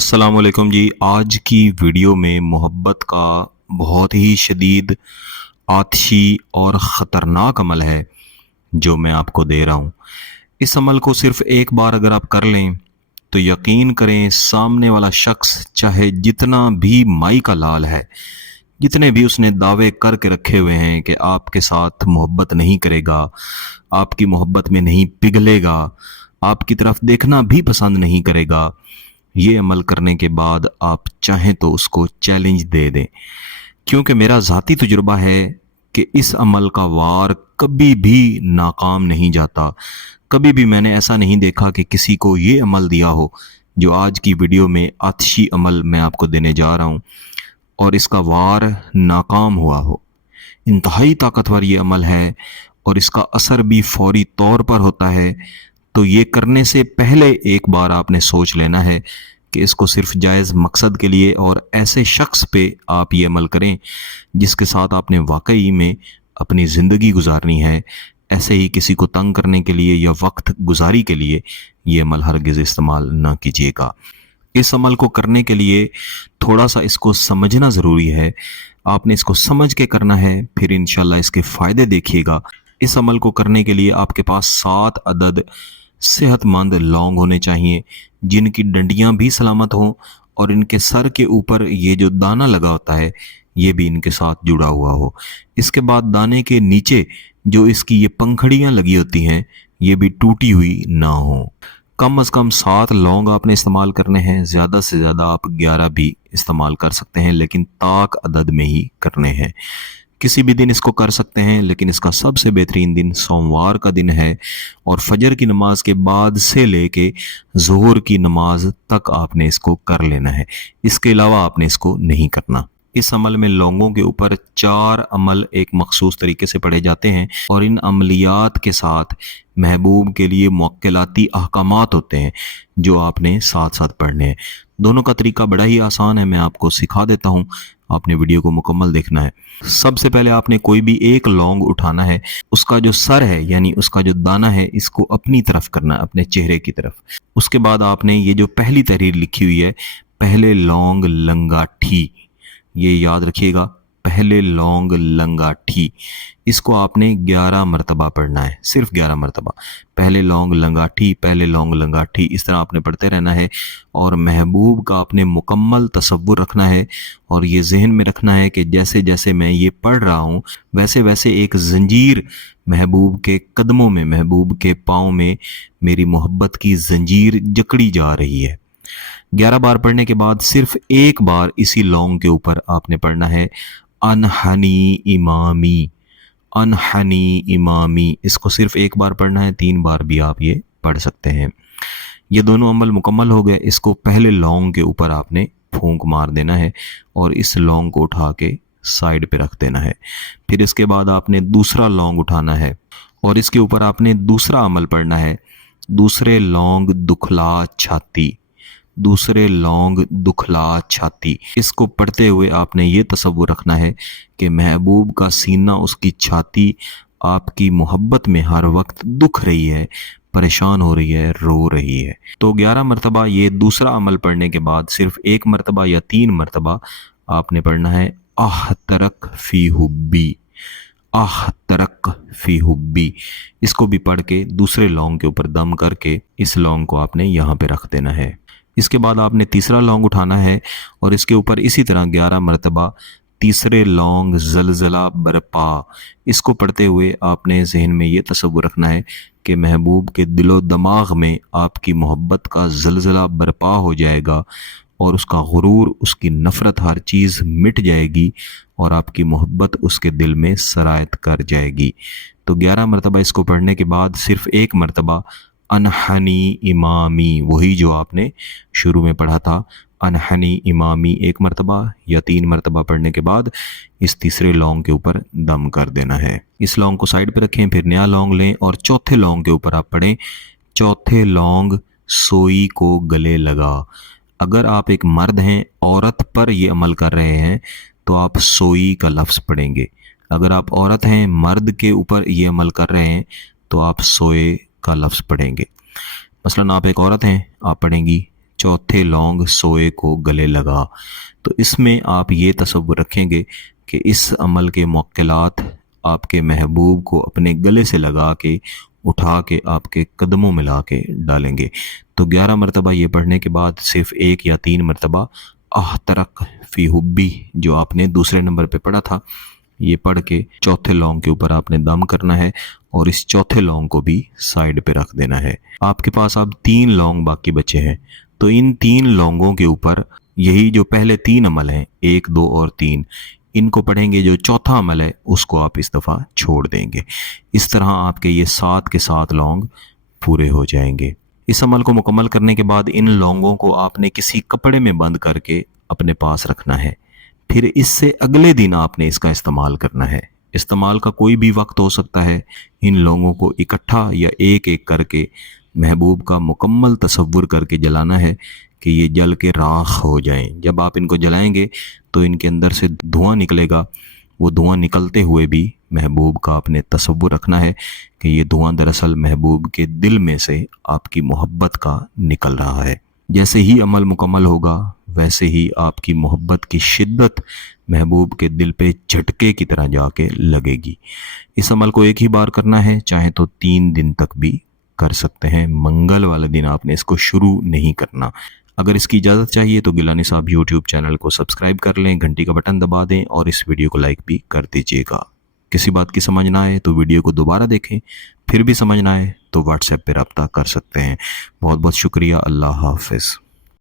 अस्सलाम वालेकुम जी। आज की वीडियो में मोहब्बत का बहुत ही शदीद, आतिशी और ख़तरनाक अमल है जो मैं आपको दे रहा हूँ। इस अमल को सिर्फ़ एक बार अगर आप कर लें तो यकीन करें, सामने वाला शख्स चाहे जितना भी माई का लाल है, जितने भी उसने दावे करके रखे हुए हैं कि आपके साथ मोहब्बत नहीं करेगा, आपकी मोहब्बत में नहीं पिघलेगा, आपकी तरफ देखना भी पसंद नहीं करेगा, ये अमल करने के बाद आप चाहें तो उसको चैलेंज दे दें। क्योंकि मेरा ज़ाती तजुर्बा है कि इस अमल का वार कभी भी नाकाम नहीं जाता। कभी भी मैंने ऐसा नहीं देखा कि किसी को ये अमल दिया हो जो आज की वीडियो में आतिशी अमल मैं आपको देने जा रहा हूँ, और इसका वार नाकाम हुआ हो। इंतहाई ताकतवर ये अमल है और इसका असर भी फौरी तौर पर होता है। तो ये करने से पहले एक बार आपने सोच लेना है कि इसको सिर्फ जायज़ मकसद के लिए और ऐसे शख्स पे आप ये अमल करें जिसके साथ आपने वाकई में अपनी ज़िंदगी गुजारनी है। ऐसे ही किसी को तंग करने के लिए या वक्त गुजारी के लिए ये अमल हरगिज़ इस्तेमाल ना कीजिएगा। इस अमल को करने के लिए थोड़ा सा इसको समझना ज़रूरी है। आपने इसको समझ के करना है, फिर इंशाल्लाह इसके फ़ायदे देखिएगा। इस अमल को करने के लिए आपके पास 7 अदद सेहतमंद लौंग होने चाहिए, जिनकी डंडियां भी सलामत हों और इनके सर के ऊपर ये जो दाना लगा होता है ये भी इनके साथ जुड़ा हुआ हो। इसके बाद दाने के नीचे जो इसकी ये पंखड़ियां लगी होती हैं ये भी टूटी हुई ना हो। कम से कम 7 लौंग आपने इस्तेमाल करने हैं, ज़्यादा से ज़्यादा आप 11 भी इस्तेमाल कर सकते हैं, लेकिन ताक अदद में ही करने हैं। किसी भी दिन इसको कर सकते हैं, लेकिन इसका सबसे बेहतरीन दिन सोमवार का दिन है और फजर की नमाज के बाद से लेके ज़ोहर की नमाज तक आपने इसको कर लेना है। इसके अलावा आपने इसको नहीं करना। इस अमल में लौंगों के ऊपर 4 अमल एक मखसूस तरीके से पढ़े जाते हैं और इन अमलियात के साथ महबूब के लिए मुअक्कलाती अहकामात होते हैं जो आपने साथ साथ पढ़ने हैं। दोनों का तरीका बड़ा ही आसान है, मैं आपको सिखा देता हूँ। आपने वीडियो को मुकम्मल देखना है। सबसे पहले आपने कोई भी एक लौंग उठाना है, उसका जो सर है यानी उसका जो दाना है इसको अपनी तरफ करना है, अपने चेहरे की तरफ। उसके बाद आपने ये जो पहली तहरीर लिखी हुई है, पहले लौंग लंगाठी, ये याद रखिएगा, पहले लौंग लंगाठी, इसको आपने 11 मरतबा पढ़ना है, सिर्फ 11 मरतबा। पहले लौंग लंगाठी, पहले लौंग लंगाठी, इस तरह आपने पढ़ते रहना है और महबूब का आपने मुकम्मल तसव्वुर रखना है और ये जहन में रखना है कि जैसे जैसे मैं ये पढ़ रहा हूँ वैसे वैसे एक जंजीर महबूब के कदमों में, महबूब के पाँव में मेरी मोहब्बत की जंजीर जकड़ी जा रही है। 11 बार पढ़ने के बाद सिर्फ एक बार इसी लौंग के ऊपर आपने पढ़ना है अनहनी इमामी, अनहनी इमामी। इसको सिर्फ एक बार पढ़ना है, 3 बार भी आप ये पढ़ सकते हैं। ये दोनों अमल मुकम्मल हो गए। इसको पहले लौंग के ऊपर आपने फूंक मार देना है और इस लौंग को उठा के साइड पे रख देना है। फिर इसके बाद आपने दूसरा लौंग उठाना है और इसके ऊपर आपने दूसरा अमल पढ़ना है, दूसरे लौंग दुखला छाती, दूसरे लौंग दुखला छाती। इसको पढ़ते हुए आपने ये तसव्वुर रखना है कि महबूब का सीना, उसकी छाती आपकी मोहब्बत में हर वक्त दुख रही है, परेशान हो रही है, रो रही है। तो 11 मरतबा ये दूसरा अमल पढ़ने के बाद सिर्फ 1 मरतबा या 3 मरतबा आपने पढ़ना है आह तरक फी हुब्बी, आह तरक फी हुब्बी। इसको भी पढ़ के दूसरे लौंग के ऊपर दम करके इस लौंग को आपने यहाँ पे रख देना है। इसके बाद आपने तीसरा लौंग उठाना है और इसके ऊपर इसी तरह 11 मरतबा तीसरे लौंग जलजला बरपा। इसको पढ़ते हुए आपने जहन में ये तसव्वुर रखना है कि महबूब के दिलो दिमाग में आपकी मोहब्बत का जलजला बरपा हो जाएगा और उसका गुरूर, उसकी नफ़रत, हर चीज़ मिट जाएगी और आपकी मोहब्बत उसके दिल में सरायत कर जाएगी। तो 11 मरतबा इसको पढ़ने के बाद सिर्फ 1 मरतबा अनहनी इमामी, वही जो आपने शुरू में पढ़ा था, अनहनी इमामी 1 मरतबा या 3 मरतबा पढ़ने के बाद इस तीसरे लौंग के ऊपर दम कर देना है। इस लौंग को साइड पे रखें, फिर नया लौंग लें और चौथे लौंग के ऊपर आप पढ़ें चौथे लौंग सोई को गले लगा। अगर आप एक मर्द हैं, औरत पर ये अमल कर रहे हैं तो आप सोई का लफ्ज़ पढ़ेंगे। अगर आप औरत हैं, मर्द के ऊपर ये अमल कर रहे हैं तो आप सोए का लफ्ज़ पढ़ेंगे। मसलन आप एक औरत हैं, आप पढ़ेंगी चौथे लौंग सोए को गले लगा। तो इसमें आप ये तसव्वुर रखेंगे कि इस अमल के मुक्किलात आपके महबूब को अपने गले से लगा के उठा के आपके कदमों में ला के डालेंगे। तो 11 मरतबा ये पढ़ने के बाद सिर्फ 1 या 3 मरतबा अहतरक फ़ी हुब्बी जो आपने दूसरे नंबर पे पढ़ा था, ये पढ़ के चौथे लौंग के ऊपर आपने दम करना है और इस चौथे लौंग को भी साइड पे रख देना है। आपके पास अब 3 लौंग बाकी बचे हैं, तो इन 3 लौंगों के ऊपर यही जो पहले 3 अमल हैं 1, 2 और 3, इनको पढ़ेंगे। जो चौथा अमल है उसको आप इस दफ़ा छोड़ देंगे। इस तरह आपके ये 7 के 7 लौंग पूरे हो जाएंगे। इस अमल को मुकम्मल करने के बाद इन लौंगों को आपने किसी कपड़े में बंद करके अपने पास रखना है। फिर इससे अगले दिन आपने इसका इस्तेमाल करना है। इस्तेमाल का कोई भी वक्त हो सकता है। इन लौंगों को इकट्ठा या एक एक करके महबूब का मुकम्मल तसव्वुर करके जलाना है कि ये जल के राख हो जाएं। जब आप इनको जलाएंगे तो इनके अंदर से धुआं निकलेगा। वो धुआं निकलते हुए भी महबूब का आपने तसव्वुर रखना है कि ये धुआं दरअसल महबूब के दिल में से आपकी मोहब्बत का निकल रहा है। जैसे ही अमल मुकम्मल होगा वैसे ही आपकी मोहब्बत की शिद्दत महबूब के दिल पे झटके की तरह जाके लगेगी। इस अमल को एक ही बार करना है, चाहे तो 3 दिन तक भी कर सकते हैं। मंगल वाले दिन आपने इसको शुरू नहीं करना। अगर इसकी इजाज़त चाहिए तो गिलानी साहब यूट्यूब चैनल को सब्सक्राइब कर लें, घंटी का बटन दबा दें और इस वीडियो को लाइक भी कर दीजिएगा। किसी बात की समझ ना आए तो वीडियो को दोबारा देखें, फिर भी समझ ना आए तो व्हाट्सएप पर रब्ता कर सकते हैं। बहुत बहुत शुक्रिया। अल्लाह हाफ़िज़।